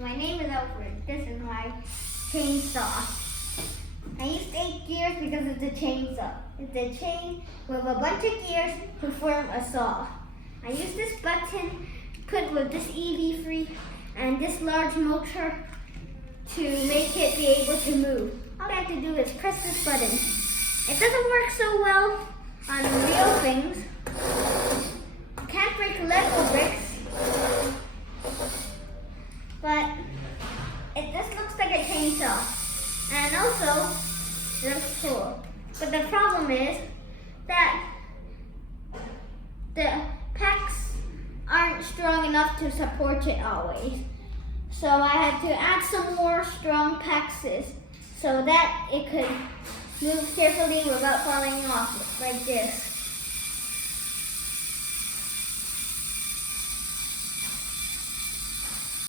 My name is Alfred. This is my chainsaw. I used 8 gears because it's a chainsaw. It's a chain with a bunch of gears to form a saw. I use this button put with this EV3 and this large motor to make it be able to move. All I have to do is press this button. It doesn't work so well on real things. You can't break Lego bricks. But it just looks like a chainsaw, and also it looks cool. But the problem is that the packs aren't strong enough to support it always. So I had to add some more strong packs so that it could move carefully without falling off like this.